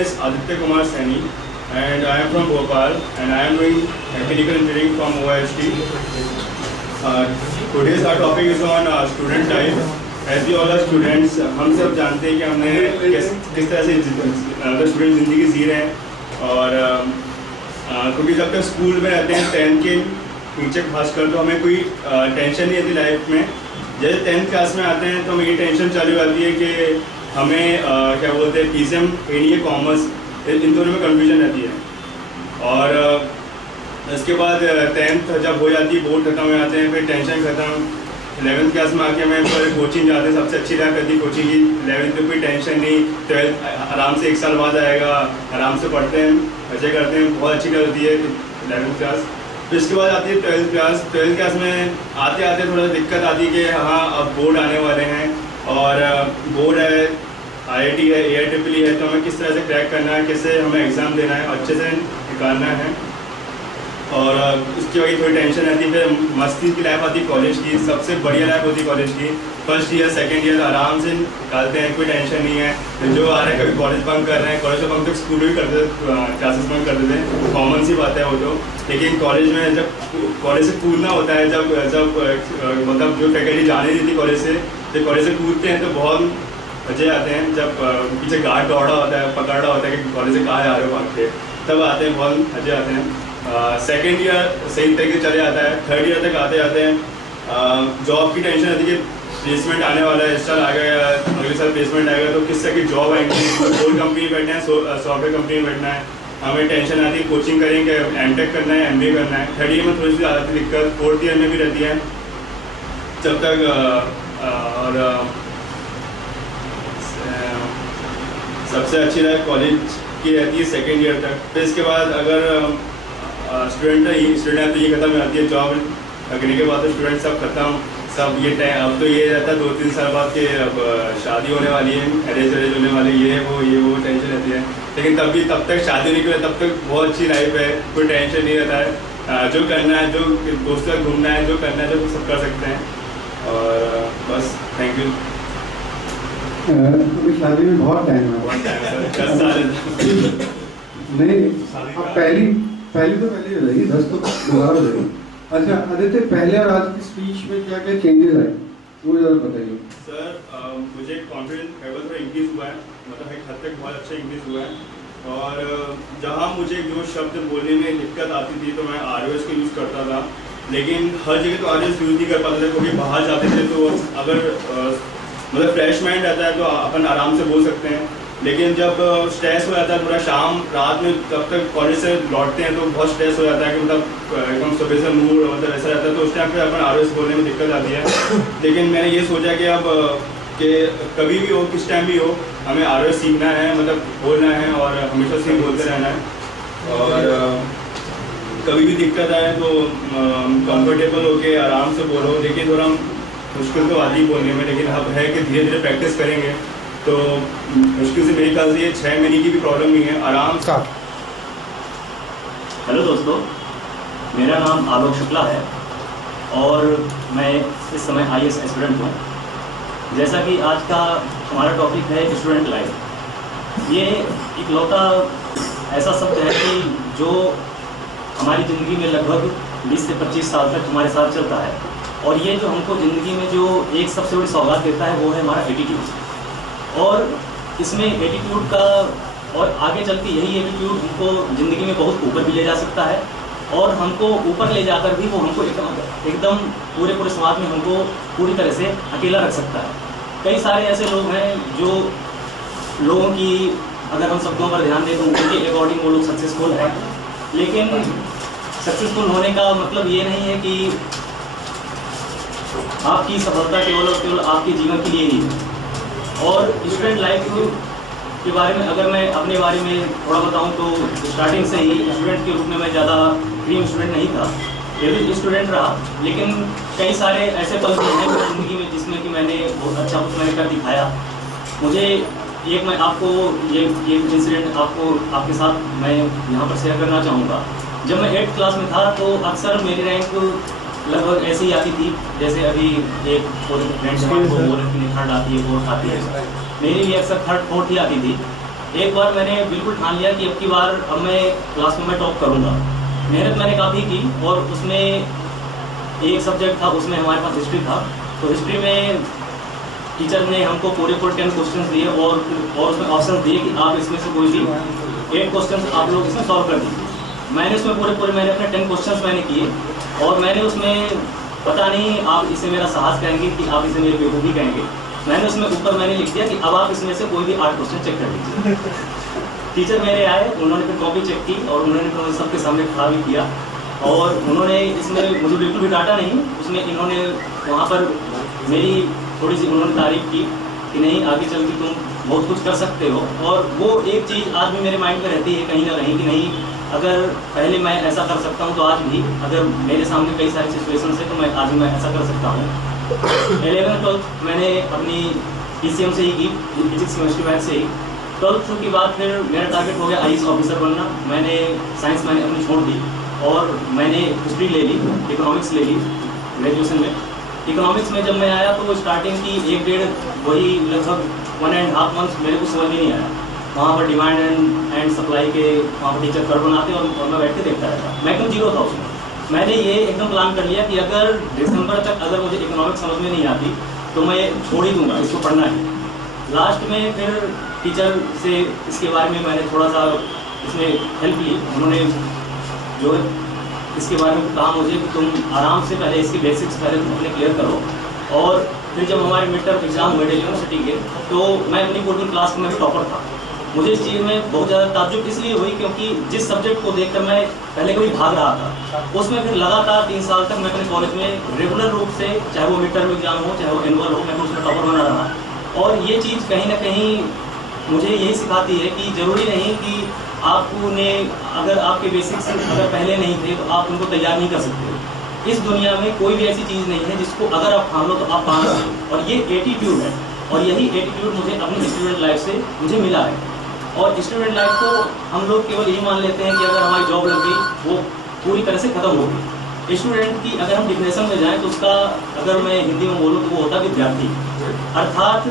is Aditya Kumar Saini, and I am from Bhopal, and I am doing mechanical engineering from OIST. Today's our topic is on student life. As we all are students, हम सब जानते हैं कि हमने किस तरह से student ज़िंदगी जी रहे हैं, और क्योंकि जब तक स्कूल में रहते हैं 10th के नीचे खासकर, तो हमें कोई टेंशन नहीं होती लाइफ में. जैसे 10th क्लास में आते हैं तो हमें ये टेंशन चालू होती है कि हमें क्या बोलते हैं PCM एनी कॉमर्स, इन दोनों में कन्फ्यूजन रहती है. और इसके बाद 10th जब हो जाती है, बोर्ड खत्म हो जाते हैं, फिर टेंशन खत्म. 11th क्लास में आके हमें पर कोचिंग जाते हैं, सबसे अच्छी लाइफ रहती है कोचिंग की. 11th में कोई टेंशन नहीं, 12th आराम से 1 साल बाद आएगा, आराम से पढ़ते हैं, मजे करते हैं, बहुत अच्छी होती है 11th क्लास. फिर इसके बाद आती है 12th क्लास. 12th क्लास में आते आते थोड़ा सा दिक्कत आती है कि हाँ अब बोर्ड आने वाले हैं, और बोर्ड है, IIT है, AIEEE है, तो हमें किस तरह से क्रैक करना है, कैसे हमें एग्ज़ाम देना है, अच्छे से निकालना है. और उसकी वजह थोड़ी टेंशन रहती है. फिर मस्ती की लाइफ आती है कॉलेज की, सबसे बढ़िया लाइफ होती है कॉलेज की. फर्स्ट ईयर सेकंड ईयर आराम से निकालते हैं, कोई टेंशन नहीं है. जो आ रहे हैं कभी कॉलेज बंक कर रहे हैं, कॉलेज में बंक तक स्कूल भी करते थे, क्लासेस बंक करते थे, कॉमन सी बात है वो तो. लेकिन कॉलेज में जब कॉलेज से कूदना होता है, जब मतलब जो फैकल्टी जाने देती कॉलेज से, जब कॉलेज से कूदते हैं तो बहुत मजे आते हैं. जब पीछे गार्ड दौड़ा होता है, पकड़ रहा होता है कि कॉलेज से कहाँ जा रहे हो भाग के, तब आते हैं, बहुत मजे आते हैं. सेकेंड ईयर सही तरीके से चले जाता है. थर्ड ईयर तक आते आते हैं जॉब की टेंशन रहती है कि प्लेसमेंट आने वाला है, इस साल आ गया, अगले साल प्लेसमेंट आएगा, तो किस तरह की जॉब आएंगी. कोई कंपनी में बैठना है, सॉफ्टवेयर कंपनी में बैठना है, हमें टेंशन आती है. कोचिंग करेंगे, MTech करना है, MBA करना है. थर्ड ईयर में थोड़ी सी आती है दिक्कत, फोर्थ ईयर में भी रहती है. जब तक और सबसे अच्छी लाइफ कॉलेज की रहती है सेकेंड ईयर तक. फिर इसके बाद अगर स्टूडेंट है तो ये खत्म हो जाती है. जॉब लगने के बाद तो स्टूडेंट सब खत्म, सब ये टाइम. अब तो ये रहता है 2-3 साल बाद के अब शादी होने वाली है, अरेंज होने वाली, ये वो टेंशन रहती है. लेकिन तब तक शादी नहीं करें, तब तक बहुत अच्छी लाइफ है, कोई टेंशन नहीं रहता है. जो करना है, जो दोस्तों से घूमना है, जो करना है, जो सब कर सकते हैं. और बस थैंक यू. अभी शादी में बहुत टाइम है. 10 साल नहीं, अब पहली तो पहले हो जाएगी, 10 तो दोबारा हो जाएगी. अच्छा आदित्य, पहले और आज की स्पीच में क्या क्या चेंजेस आए वो जरा बताइए. सर मुझे कॉन्फिडेंस लेवल थोड़ा इंक्रीज हुआ है, मतलब एक हद तक बहुत अच्छा इंक्रीज हुआ है. और जहाँ मुझे जो शब्द बोलने में दिक्कत आती थी तो मैं ROS को यूज़ करता था, लेकिन हर जगह तो ROS यूज़ नहीं कर पाते थे, क्योंकि बाहर जाते थे तो अगर मतलब फ्रेश माइंड रहता है तो अपन आराम से बोल सकते हैं. लेकिन जब स्ट्रेस हो जाता है पूरा शाम रात में, तब तक कॉलेज से लौटते हैं तो बहुत स्ट्रेस हो जाता है कि मतलब एकदम सुबह से मूड मतलब ऐसा रहता है, तो उस टाइम पे अपन ROS बोलने में दिक्कत आती है. लेकिन मैंने ये सोचा कि अब कि कभी भी हो, किस टाइम भी हो, हमें ROS सीखना है, मतलब बोलना है, और हमेशा से बोलते रहना है. और कभी भी दिक्कत आए तो कंफर्टेबल होके आराम से बोलो. लेकिन थोड़ा मुश्किल तो आती बोलने में, लेकिन अब है कि धीरे धीरे प्रैक्टिस करेंगे तो मुश्किल से मेरे ख्याल से ये 6 महीने की भी प्रॉब्लम नहीं है, आराम से. हेलो दोस्तों, मेरा नाम आलोक शुक्ला है और मैं इस समय IAS एस्पिरेंट हूँ. जैसा कि आज का हमारा टॉपिक है स्टूडेंट लाइफ. ये इकलौता ऐसा शब्द है कि जो हमारी ज़िंदगी में लगभग 20 से 25 साल तक हमारे साथ चलता है. और ये जो हमको ज़िंदगी में जो एक सबसे बड़ी सौगात देता है वो है हमारा एटीट्यूड. और इसमें एटीट्यूड का और आगे चल के यही एटीट्यूड हमको ज़िंदगी में बहुत ऊपर भी ले जा सकता है, और हमको ऊपर ले जाकर भी वो हमको एकदम पूरे समाज में हमको पूरी तरह से अकेला रख सकता है. कई सारे ऐसे लोग हैं जो लोगों की अगर हम शब्दों पर ध्यान दें तो उनके अकॉर्डिंग वो लोग सक्सेसफुल हैं. लेकिन सक्सेसफुल होने का मतलब ये नहीं है कि आपकी सफलता केवल और केवल आपके जीवन के लिए ही है. और स्टूडेंट लाइफ के बारे में अगर मैं अपने बारे में थोड़ा बताऊं तो स्टार्टिंग से ही स्टूडेंट के रूप में मैं ज़्यादा ड्रीम स्टूडेंट नहीं था, एवरेज स्टूडेंट रहा. लेकिन कई सारे ऐसे पल भी हैं ज़िंदगी में जिसमें कि मैंने बहुत अच्छा कुछ मैंने कर दिखाया. मुझे एक मैं आपको ये इंसिडेंट आपके साथ मैं यहाँ पर शेयर करना चाहूँगा. जब मैं 8th क्लास में था तो अक्सर मेरी रैंक लगभग ऐसे ही आती थी जैसे अभी एक फ्रेंड्स को थर्ड आती है, फोर्थ आती है. मेरी भी अक्सर 3rd 4th ही आती थी. एक बार मैंने बिल्कुल ठान लिया कि अब की बार अब मैं क्लास में मैं टॉप करूँगा। मेहनत मैंने काफ़ी की और उसमें एक सब्जेक्ट था, उसमें हमारे पास हिस्ट्री था। तो हिस्ट्री में टीचर ने हमको पूरे 10 क्वेश्चन दिए और उसमें ऑप्शन दिए कि आप इसमें से कोई भी 8 क्वेश्चन आप लोग इसमें सॉल्व कर दीजिए। मैंने उसमें पूरे मैंने अपने 10 क्वेश्चन मैंने किए और मैंने उसमें, पता नहीं आप इसे मेरा साहस कहेंगे कि आप इसे मेरी बेवकूफ़ी कहेंगे, मैंने उसमें ऊपर मैंने लिख दिया कि अब आप इसमें से कोई भी 8 क्वेश्चन चेक कर लीजिए। टीचर मेरे आए, उन्होंने फिर कॉपी चेक की और उन्होंने तो सबके सामने खड़ा भी किया और उन्होंने इसमें मुझे बिल्कुल भी डांटा नहीं। उसमें इन्होंने वहाँ पर मेरी थोड़ी सी उन्होंने तारीफ की कि नहीं आगे चल के तुम बहुत कुछ कर सकते हो। और वो एक चीज़ आज भी मेरे माइंड में रहती है कहीं ना कहीं कि नहीं, अगर पहले मैं ऐसा कर सकता हूँ तो आज भी अगर मेरे सामने कई सारी सिचुएशन है तो मैं आज भी मैं ऐसा कर सकता हूँ। 11th-12th मैंने अपनी PCM से ही की, फिजिक्स केमिस्ट्री मैथ से ही। 12th के बाद फिर मेरा टारगेट हो गया IAS ऑफिसर बनना। मैंने साइंस मैंने अपनी छोड़ दी और मैंने हिस्ट्री ले ली, इकोनॉमिक्स ले ली ग्रेजुएशन में। इकोनॉमिक्स में जब मैं आया तो वो स्टार्टिंग की 1-1.5 वही लगभग 1.5 मंथ मेरे को समझ ही नहीं आया। वहाँ पर डिमांड एंड सप्लाई के वहाँ पर टीचर कर बनाते और मैं बैठ के देखता रहता। मैं एकदम जीरो था उसमें। मैंने ये एकदम प्लान कर लिया कि अगर दिसंबर तक अगर मुझे इकोनॉमिक्स समझ में नहीं आती तो मैं छोड़ ही दूंगा, इसको पढ़ना है। लास्ट में फिर टीचर से इसके बारे में मैंने थोड़ा सा इसमें हेल्प ली। उन्होंने जो इसके बारे में कहा मुझे कि तुम आराम से पहले इसके बेसिक्स पहले तुम अपने क्लियर करो। और फिर जब हमारे मिड टर्म एग्जाम हुए यूनिवर्सिटी के, तो मैं अपनी पूरी क्लास में टॉपर था। मुझे इस चीज़ में बहुत ज़्यादा ताज्जुब इसलिए हुई क्योंकि जिस सब्जेक्ट को देखकर मैं पहले कभी भाग रहा था, उसमें फिर लगातार 3 साल तक मैं अपने कॉलेज में रेगुलर रूप से, चाहे वो मिड टर्म एग्जाम हो चाहे वो एनुअल हो, मैं उसमें टॉपर बना रहा। और ये चीज़ कहीं ना कहीं मुझे यही सिखाती है कि ज़रूरी नहीं कि आपने अगर आपके बेसिक्स अगर पहले नहीं थे तो आप उनको तैयार नहीं कर सकते। इस दुनिया में कोई भी ऐसी चीज़ नहीं है जिसको अगर आप ठान लो तो आप पा सकते। और ये एटीट्यूड है और यही एटीट्यूड मुझे अपनी स्टूडेंट लाइफ से मुझे मिला है। और स्टूडेंट लाइफ को हम लोग केवल यही मान लेते हैं कि अगर हमारी जॉब लग गई वो पूरी तरह से ख़त्म हो गई। स्टूडेंट की अगर हम डिफिनेशन में जाएँ तो उसका अगर मैं हिंदी में बोलूँ तो वो होता है विद्यार्थी, अर्थात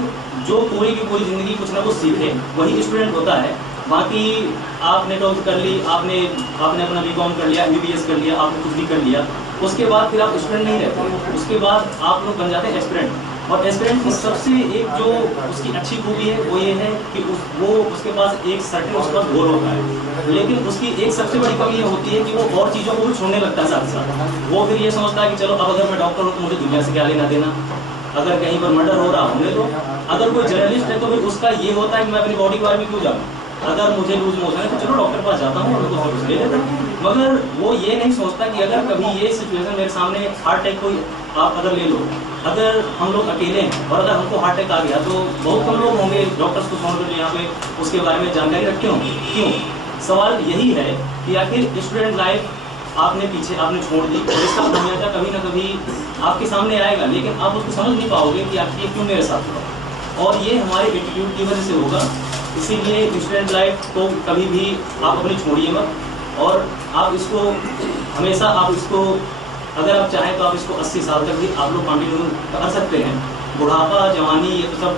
जो पूरी की पूरी ज़िंदगी कुछ ना कुछ सीखे वही स्टूडेंट होता है। बाकी आपने 12th कर ली, आपने अपना BCom कर लिया, MBBS कर लिया, आपने कुछ भी कर लिया, उसके बाद फिर आप स्टूडेंट नहीं रहते। उसके बाद आप लोग बन जाते हैं एस्पिरेंट। और एस्पिरेंट की सबसे एक जो उसकी अच्छी खूबी है वो ये है कि वो उसके पास एक सर्टेन उसके पास गोल होता है, लेकिन उसकी एक सबसे बड़ी कमी ये होती है कि वो और चीज़ों को भी छोड़ने लगता है साथ साथ। वो फिर ये समझता है कि चलो अब अगर मैं डॉक्टर हूँ तो मुझे दुनिया से क्या लेना देना, अगर कहीं पर मर्डर हो रहा होंगे तो, अगर कोई जर्नलिस्ट है तो फिर उसका ये होता है कि मैं अपनी बॉडी के बारे में क्यों जानूँ, अगर मुझे लूज मोशन है तो चलो डॉक्टर पास जाता हूँ और उनको सर्विस ले लेता हूँ। मगर वो ये नहीं सोचता कि अगर कभी ये सिचुएशन मेरे सामने हार्ट अटैक कोई आप अगर ले लो, अगर हम लोग अकेले हैं और अगर हमको हार्ट अटैक आ गया तो बहुत कम लोग होंगे डॉक्टर्स को फोन करके यहाँ पे उसके बारे में जानकारी रखते होंगे। क्यों? सवाल यही है कि आखिर स्टूडेंट लाइफ आपने छोड़ दी और इसका खामियाजा कभी ना कभी आपके सामने आएगा, लेकिन आप उसको समझ नहीं पाओगे कि आखिर ये क्यों मेरे साथ हुआ। और ये हमारे एटीट्यूड की वजह से होगा। इसीलिए स्टूडेंट लाइफ को कभी भी आप अपनी छोड़िए मत और आप इसको हमेशा आप इसको अगर आप चाहें तो आप इसको 80 साल तक भी आप लोग कंटिन्यू कर सकते हैं। बुढ़ापा जवानी ये तो सब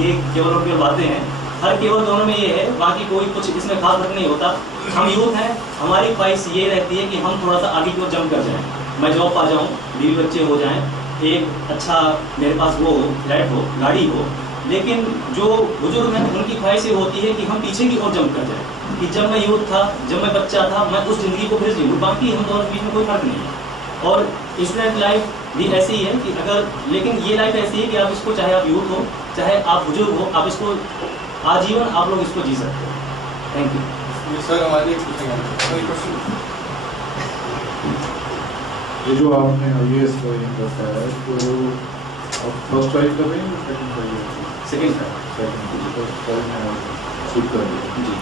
ये केवल और केवल बातें हैं, हर केवल दोनों में ये है, बाकी कोई कुछ इसमें खास फर्क नहीं होता। हम यूथ हैं, हमारी ख्वाहिश ये रहती है कि हम थोड़ा सा आगे की ओर जंप कर जाएँ, मैं जॉब पा जाऊँ, बीवी बच्चे हो जाएँ, एक अच्छा मेरे पास वो फ्लैट हो, गाड़ी हो। लेकिन जो बुजुर्ग हैं उनकी ख्वाहिश ये होती है कि हम पीछे की ओर जंप कर जाएँ कि जब मैं यूथ था, जब मैं बच्चा था, मैं उस ज़िंदगी को फिर जीऊँ। बाकी हम दोनों के बीच में कोई फर्क नहीं है। और स्टूडेंट लाइफ भी ऐसी ही है कि अगर, लेकिन ये लाइफ ऐसी है कि आप इसको चाहे आप यूथ हो चाहे आप बुजुर्ग हो, आप इसको आजीवन आप लोग इसको जी सकते हो। Thank you sir. हमारे क्वेश्चन ये जो आपने IAS का ये बताया है तो आप फर्स्ट ट्राई कर रहे हैं second try? Second first try में शूट कर रहे जी।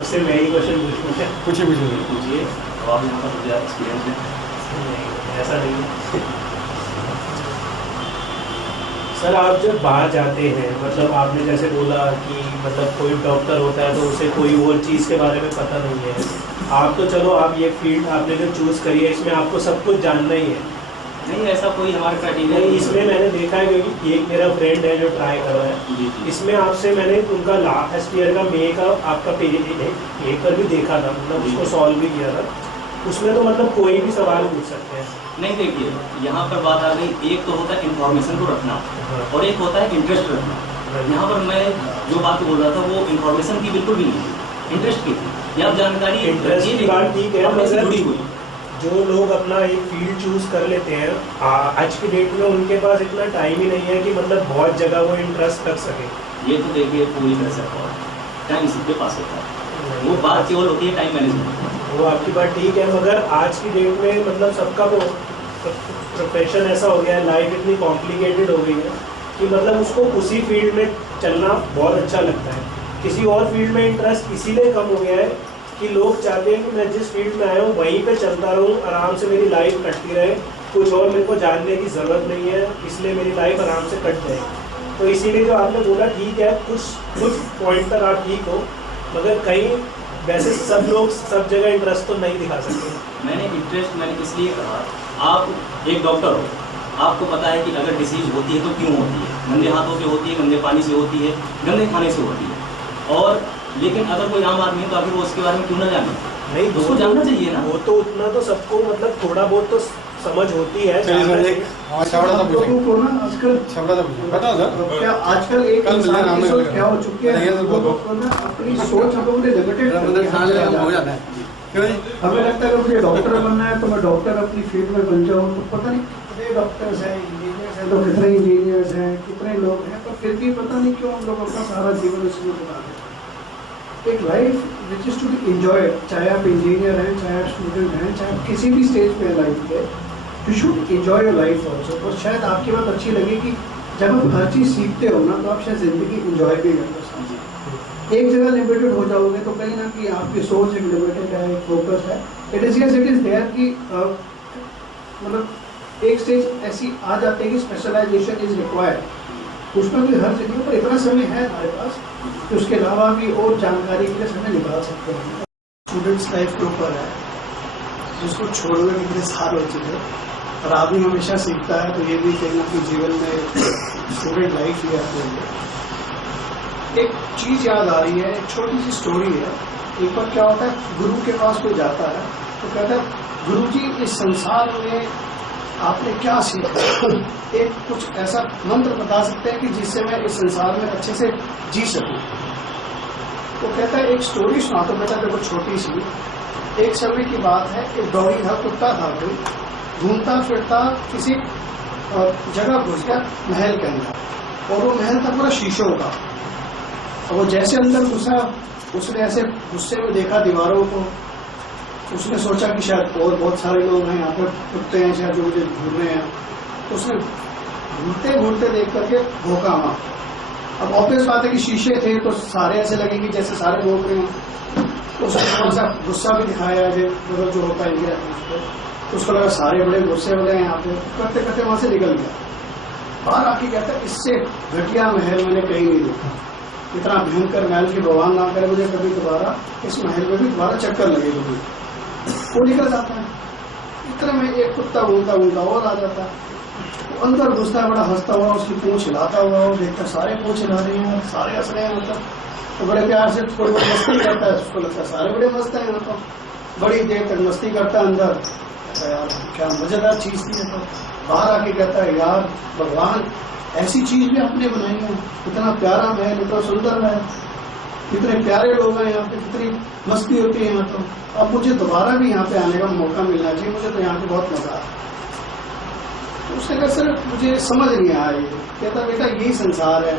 उससे मैं ही क्वेश्चन पूछूं क्या? पूछिए। अब आप यहाँ पर एक्सपीरियंस है? नहीं, ऐसा नहीं है। सर आप जब बाहर जाते हैं, मतलब आपने जैसे बोला कि मतलब कोई डॉक्टर होता है तो उसे कोई और चीज़ के बारे में पता नहीं है। आप तो चलो आप ये फील्ड आपने जो चूज़ करी है इसमें आपको सब कुछ जानना ही है, नहीं, ऐसा कोई हमारा क्राइटेरिया नहीं, इसमें मैंने देखा है क्योंकि एक मेरा फ्रेंड है जो ट्राई कर रहा है। जी जी। इसमें आपसे मैंने उनका लास्ट ईयर का मे का आपका पेपर भी देखा था, मतलब जी। उसको सॉल्व भी किया था। उसमें तो मतलब कोई भी सवाल पूछ सकते हैं। नहीं, देखिए यहाँ पर बात आ गई, एक तो होता है इन्फॉर्मेशन को रखना हाँ। और एक होता है इंटरेस्ट रखना। यहाँ पर मैं जो बात बोल रहा था वो इन्फॉर्मेशन की बिल्कुल भी नहीं थी, इंटरेस्ट की थी। ये आप जानकारी इंटरेस्ट की बात ठीक है, अपने से मगर जुड़ी हुई। जो लोग अपना एक फील्ड चूज कर लेते हैं आज की डेट में उनके पास इतना टाइम ही नहीं है कि मतलब बहुत जगह वो इंटरेस्ट रख सके। ये तो देखिए पूरी तरह से टाइम सबके पास होता है, वो बात केवल होती है टाइम मैनेजमेंट। वो आपकी बात ठीक है, मगर आज की डेट में मतलब सबका वो प्रोफेशन ऐसा हो गया है, लाइफ इतनी कॉम्प्लिकेटेड हो गई है कि मतलब उसको उसी फील्ड में चलना बहुत अच्छा लगता है। किसी और फील्ड में इंटरेस्ट इसीलिए कम हो गया है कि लोग चाहते हैं कि मैं जिस फील्ड में आया हूँ वहीं पे चलता रहूँ, आराम से मेरी लाइफ कटती रहे, कुछ और मेरे को जानने की ज़रूरत नहीं है, इसलिए मेरी लाइफ आराम से कट जाए। तो इसीलिए जो आपने बोला ठीक है, कुछ पॉइंट तक आप ठीक हो, मगर कहीं वैसे सब लोग सब जगह इंटरेस्ट तो नहीं दिखा सकते। मैंने इसलिए कहा, आप एक डॉक्टर हो, आपको पता है कि अगर डिसीज होती है तो क्यों होती है, गंदे हाथों से होती है, गंदे पानी से होती है, गंदे खाने से होती है। और लेकिन अगर कोई आम आदमी है तो आखिर वो उसके बारे में क्यों ना जाने? नहीं, उसको जानना चाहिए ना। वो तो उतना तो सबको मतलब थोड़ा बहुत तो समझ होती है। लोगों को ना आजकल बताओ सर। क्या आजकल एक कल इंसान मिलना की नाम सोच है। क्या हो चुकी है, नहीं, तो लोगों को ना अपनी सोच हम लोगों ने लिमिटेड हो जाता है क्यों नहीं? हमें लगता है अगर मुझे डॉक्टर बनना है तो मैं डॉक्टर अपनी फील्ड में बन जाऊँ, तो पता नहीं कितने डॉक्टर्स हैं, इंजीनियर्स हैं, तो कितने इंजीनियर्स हैं, कितने लोग हैं, पर फिर भी पता नहीं क्यों हम लोग अपना सारा जीवन इसमें बिता देते हैं। एक life which is to be enjoy, चाहे आप इंजीनियर हैं, चाहे आप स्टूडेंट हैं, चाहे आप किसी भी स्टेज पे लाइफ के, you should enjoy your life also. और शायद आपकी बात अच्छी लगे कि जब आप हर चीज़ सीखते हो ना तो आप शायद जिंदगी एंजॉय भी करते हो। एक जगह लिमिटेड हो जाओगे तो कहीं ना कहीं आपकी सोच एक लिमिटेड है, एक फोकस है। इट इज देयर कि मतलब एक स्टेज ऐसी आ जाती है कि स्पेशलाइजेशन इज रिक्वायर्ड, उसमें भी हर जगह पर इतना समय है हमारे पास कि उसके अलावा भी और जानकारी के लिए समय निकाल सकते हैं। स्टूडेंट्स लाइफ के ऊपर है, जिसको छोड़े हुए कितने साल हो चुके हैं और आदमी हमेशा सीखता है, तो ये भी कहीं ना कहीं जीवन में स्टूडेंट लाइफ ही आती है। एक चीज़ याद आ रही है, एक छोटी सी स्टोरी है। एक बार क्या होता है, गुरु के पास कोई जाता है तो कहता है गुरु जी इस संसार में आपने क्या सीखा, एक कुछ ऐसा मंत्र बता सकते हैं कि जिससे मैं इस संसार में अच्छे से जी सकूं। तो कहता है एक स्टोरी सुना तो बेटा, देखो छोटी सी। एक समय की बात है, एक डॉगी था, कुत्ता था, कोई घूमता फिरता किसी जगह घुस गया महल के अंदर, और वो महल था पूरा शीशों का। और वो जैसे अंदर घुसा, उसने ऐसे गुस्से में देखा दीवारों को, उसने सोचा कि शायद और बहुत सारे लोग हैं यहाँ पर, कुत्ते हैं शायद जो मुझे घूर रहे हैं। तो उसने घूरते घूरते देख करके भौंका वहाँ। अब ऑब्वियस बात है कि शीशे थे तो सारे ऐसे लगेंगे जैसे सारे भौंक रहे हैं, तो उसने थोड़ा सा गुस्सा भी दिखाया मतलब जो होता है तो उसको लगा सारे बड़े गुस्से वाले हैं यहाँ पे, करते करते वहाँ से निकल गया। बाहर आके कहता है इससे घटिया महल मैंने कहीं नहीं देखा, इतना भयंकर महल की भगवान ना करे मुझे कभी दोबारा इस महल में भी दोबारा चक्कर लगे कभी। वो निकल जाता है, इतने में एक कुत्ता घूमता घूमता और आ जाता है। वो अंदर घुसता है बड़ा हंसता हुआ, उसकी पूंछ हिलाता हुआ, और देखता सारे पूंछ हिला रहे हैं, सारे हंस रहे हैं, मतलब तो बड़े प्यार से थोड़ी बहुत मस्ती करता है। उसको लगता है सारे बड़े मस्त हैं, मतलब बड़ी देर तक मस्ती करता है अंदर। कहता यार क्या मजेदार चीज थी। तो बाहर आके कहता है यार भगवान ऐसी चीज भी आपने बनाई है, इतना प्यारा महल, इतना सुंदर महल, इतने प्यारे लोग हैं यहाँ पे, कितनी मस्ती होती है यहाँ। तो अब मुझे दोबारा भी यहाँ पे आने का मौका मिलना चाहिए, मुझे तो यहाँ पे बहुत मजा आया। तो उसने कहा सर मुझे समझ नहीं आया ये। कहता बेटा यही संसार है,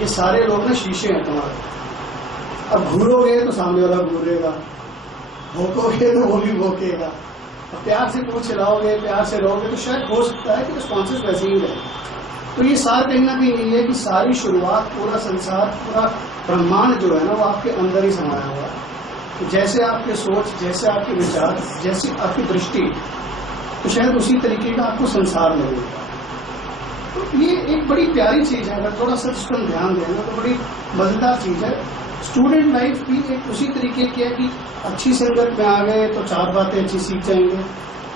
ये सारे लोग ना शीशे हैं तुम्हारे, अब घूरोगे तो सामने वाला घूरेगा, भोंकोगे तो वो भी भोंकेगा, प्यार से पूछ लाओगे, प्यार से रहोगे तो शायद हो सकता है कि रिस्पॉन्सेस वैसे ही रहे। तो ये सार कहीं ना कहीं यही है कि सारी शुरुआत, पूरा संसार, पूरा ब्रह्मांड जो है ना वो आपके अंदर ही समाया हुआ है। तो जैसे आपके सोच, जैसे आपके विचार, जैसी आपकी दृष्टि, तो शायद उसी तरीके का आपको संसार मिलेगा। तो ये एक बड़ी प्यारी चीज़ है, अगर थोड़ा सा इसको हम ध्यान दें तो बड़ी मजेदार चीज़ है। स्टूडेंट लाइफ भी एक उसी तरीके की है कि अच्छी संगत में आ गए तो चार बातें अच्छी सीख जाएंगे,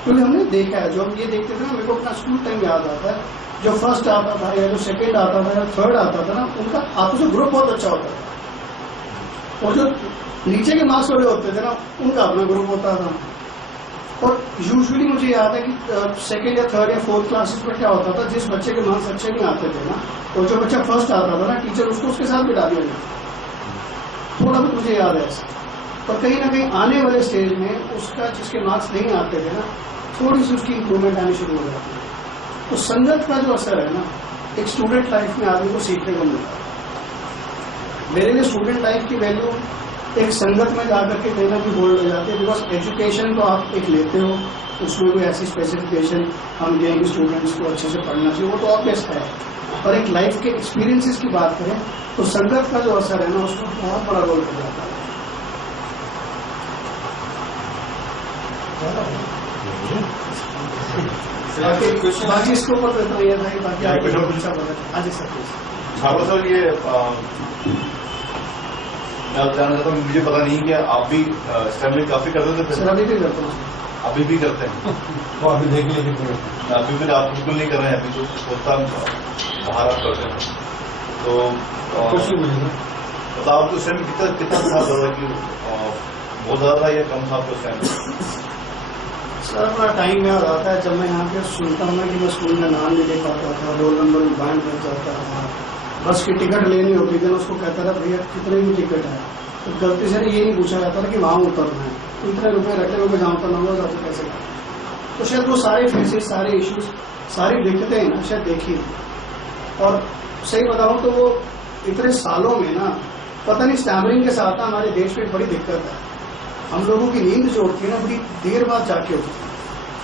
क्योंकि हमने देखा है, जो हम ये देखते थे ना, मेरे को अपना स्कूल टाइम याद आता है, जो फर्स्ट आता था या जो सेकंड आता था या थर्ड आता था ना, उनका आपस में ग्रुप बहुत अच्छा होता था, और जो नीचे के मार्क्स वाले होते थे ना, उनका अपना ग्रुप होता था। और यूजुअली मुझे याद है कि सेकंड या थर्ड या फोर्थ क्लासेस में क्या होता था, जिस बच्चे के मार्क्स अच्छे नहीं आते थे ना, और जो बच्चा फर्स्ट आता था ना, टीचर उसको उसके साथ बिठा दिया जाता। थोड़ा बहुत मुझे याद है ऐसा। और कहीं ना कहीं आने वाले स्टेज में उसका जिसके मार्क्स नहीं आते थे ना, थोड़ी सी उसकी इंप्रूवमेंट आनी शुरू हो जाती है। तो संगत का जो असर है ना, एक स्टूडेंट लाइफ में आदमी को सीखने को मिलता है। मेरे लिए स्टूडेंट लाइफ की वैल्यू एक संगत में जाकर के कहीं ना कहीं होल्ड हो जाती है। बिकॉज एजुकेशन तो आप एक लेते हो, उसमें कोई ऐसी स्पेसिफिकेशन हम दें कि स्टूडेंट्स को अच्छे से पढ़ना चाहिए, वो तो ऑब्वियस है। और एक लाइफ के एक्सपीरियंसेस की बात करें तो संगत का जो असर है ना, उसमें बहुत बड़ा रोल हो जाता है। बाकी इसके ऊपर तो इतना यह था कि बाकी आपको जो पूछा बोला था। आज सर सर ये मैं जानना चाहता हूँ, मुझे पता नहीं कि आप भी स्टैमिंग काफी करते थे। सर अभी भी करता हूँ। अभी भी करते हैं? वो अभी देख लीजिए अभी भी आप बिल्कुल नहीं कर रहे हैं, अभी तो सोचता बाहर आप करते हैं तो कुछ नहीं मुझे मतलब आपको उस टाइम कितना था ज़्यादा कि बहुत ज़्यादा था या कम था आपको उस टाइम? सर अपना टाइम याद आता है जब मैं यहाँ पे सुनता हूँ ना कि मैं स्कूल में नाम नहीं ले पाता था, रोल नंबर में बैंड बच जाता था, बस की टिकट लेनी होती थी ना, उसको कहता था भैया कितने की टिकट है, तो गलती से ये नहीं पूछा जाता था कि वहाँ उतरना है, तो इतने रुपये रखे हुए जहाँ उतरना होगा तो कैसे करना। तो शायद वो सारे फेसेस, सारे इश्यूज, सारी दिक्कतें ना शायद देखी। और सही बताऊँ तो वो इतने सालों में ना, पता नहीं स्टैमरिंग के साथ ना हमारे देश में बड़ी दिक्कत है। हम लोगों की नींद जो होती है ना, बड़ी देर बाद जाके होती है,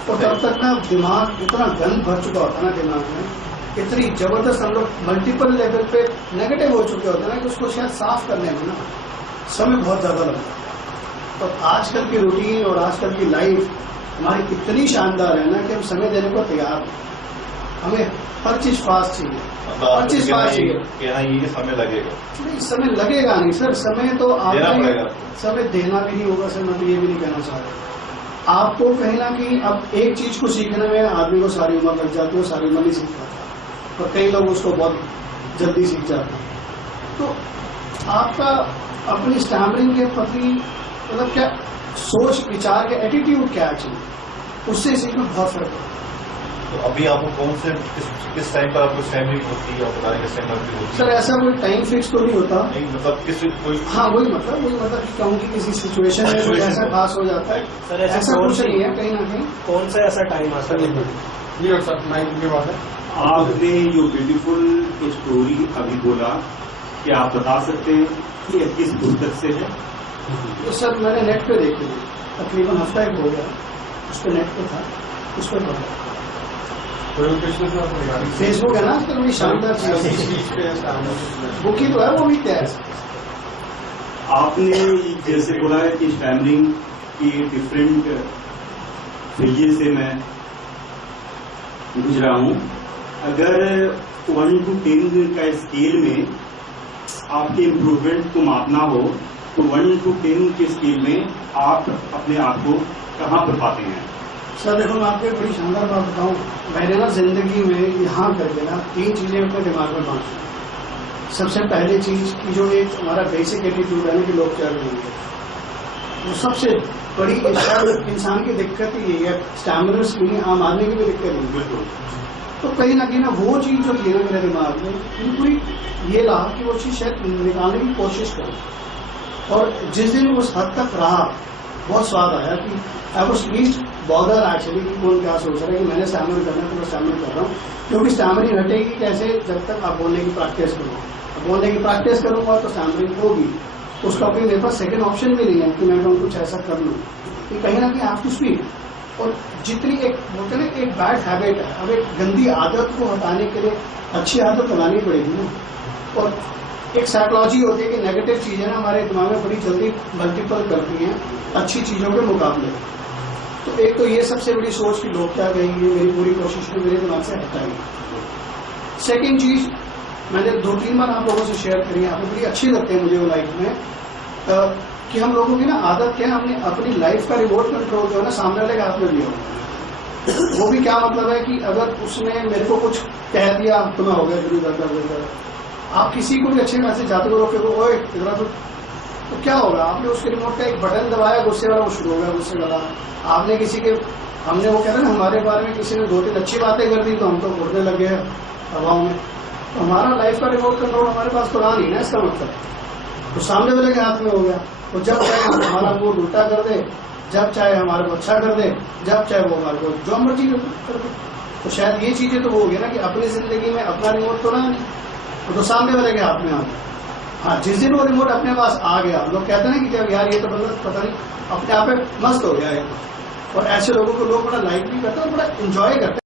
और तब तक ना दिमाग इतना गंद भर चुका होता है ना दिमाग में, इतनी जबरदस्त हम लोग मल्टीपल लेवल पे नेगेटिव हो चुके होते हैं ना, कि उसको शायद साफ करने में ना समय बहुत ज्यादा लगता है। तो आजकल की रूटीन और आजकल की लाइफ हमारी इतनी शानदार है ना कि हम समय देने को तैयार हैं। हमें हर चीज फास्ट चाहिए, हर चीज फास्ट चाहिए। कहना ये समय लगेगा? नहीं, समय लगेगा नहीं सर, समय तो देना आपको पड़ेगा। समय देना भी नहीं होगा सर, मैं तो ये भी नहीं कहना चाह रहा। आपको कहीं ना कहीं अब एक चीज को सीखने में आदमी को सारी उम्र लग जाती है, सारी उम्र नहीं सीख पाता, और कई लोग उसको बहुत जल्दी सीख जाते हैं। तो आपका अपनी स्टैमरिंग के प्रति मतलब क्या सोच विचार के एटीट्यूड क्या है, उससे सीखना बहुत फर्क है। तो अभी आपको कौन से किस टाइम पर आपको स्टैमरिंग होती है, आप बता रहे किस टाइम पर होती है? सर ऐसा कोई टाइम फिक्स तो नहीं होता। नहीं मतलब किस कोई हाँ वही मतलब कहूँगी किसी सिचुएशन में ऐसा खास हो जाता है, सर ऐसा कुछ नहीं है। कहीं ना कहीं कौन सा ऐसा टाइम आता है? ये सर माइक के बाद है। आपने जो ब्यूटीफुल स्टोरी अभी बोला, कि आप बता सकते हैं कि यह किस पुस्तक से है? तो सर मैंने नेट पे देखी थी, तकरीबन हफ्ता एक हो गया, उस पर नेट पे था, उस पर पढ़ा। फेसबुक है ना, तो बड़ी शानदार चीज, बुक ही तो है, वो भी क्या है। आपने जैसे बोला है कि स्टैमरिंग की डिफरेंट फेजेस से मैं गुजरा हूँ। अगर 1 to 10 का स्केल में आपके इम्प्रूवमेंट को मापना हो तो 1 to 10 के स्केल में आप अपने आप को कहाँ पर पाते हैं? सर देखो मैं आपको एक बड़ी शानदार बात बताऊं, मैंने ना जिंदगी में यहाँ करके ना 3 चीजें अपने दिमाग में बांटी। सबसे पहली चीज की जो एक हमारा बेसिक एटीट्यूड है ना कि लोग क्या करेंगे, वो सबसे बड़ी इंसान की दिक्कत ही यही है, स्टैमिनर्स की नहीं, आम आदमी की भी दिक्कत नहीं। बिल्कुल। तो कहीं ना कहीं ना वो चीज जो थी ना मेरे दिमाग में, पूरी ये रहा कि वो चीज शायद निकालने की कोशिश करूं। और जिस दिन उस हद तक रहा, बहुत स्वाद आया कि I was least bother actually कि कौन क्या सोच रहा है कि मैंने स्टैमर करना है तो मैं स्टैमर कर रहा हूँ, क्योंकि स्टैमरिंग हटेगी कैसे, जब तक आप बोलने की प्रैक्टिस करो। बोलने की प्रैक्टिस करूंगा तो स्टैमरिंग होगी। उसका कोई मेरे पास सेकंड ऑप्शन भी नहीं है कि मैं कहूँ कुछ ऐसा कर लूँ, कि कहीं ना कहीं आप टू स्पीक। और जितनी एक बोलते ना एक बैड हैबिट है, अब एक गंदी आदत को हटाने के लिए अच्छी आदत बनानी पड़ेगी ना। और एक साइकोलॉजी होती है कि नेगेटिव चीजें ना हमारे दिमाग में बड़ी जल्दी मल्टीपल करती हैं अच्छी चीजों के मुकाबले। तो एक तो ये सबसे बड़ी सोच कि लोग क्या कहेंगे, मेरी पूरी कोशिश में मेरे दिमाग से हटाएगी। सेकेंड चीज मैंने 2-3 बार आप लोगों से शेयर करी, आपको बड़ी अच्छी लगती है मुझे वो लाइफ में, कि हम लोगों की ना आदत क्या है, हमने अपनी लाइफ का रिमोट कंट्रोल जो है ना सामने वाले के हाथ में लिया होगा। वो भी क्या मतलब है कि अगर उसने मेरे को कुछ कह दिया तो मैं हो गया गुरु दादा। आप किसी को भी अच्छे खासे जाते हो रोके वो इतना तो क्या होगा, आपने उसके रिमोट का एक बटन दबाया, गुस्से वाला वो शुरू हो गया गुस्से वाला। आपने किसी के हमने वो कहते हैं ना हमारे बारे में किसी ने 2-3 अच्छी बातें कर दी तो हम तो उड़ने लग गए हवाओं में। तो हमारा लाइफ का रिमोट कंट्रोल हमारे पास तो रहा नहीं ना, इसका मतलब तो सामने वाले के हाथ में हो गया। तो जब चाहे हमारा मूड उल्टा कर दे, जब चाहे हमारे को अच्छा कर दे, जब चाहे वो हमारे को जो मर्जी कर दे। तो शायद ये चीजें तो वो हो गया ना कि अपनी जिंदगी में अपना रिमोट तो रहा नहीं, तो सामने वाले के हाथ में आ गया। हाँ, जिस दिन वो रिमोट अपने पास आ गया, लोग कहते हैं ना कि जब यार ये तो बंदा पता नहीं अपने आप में मस्त हो गया है, और ऐसे लोगों को लोग बड़ा लाइक भी करते हैं और बड़ा इंजॉय करते हैं।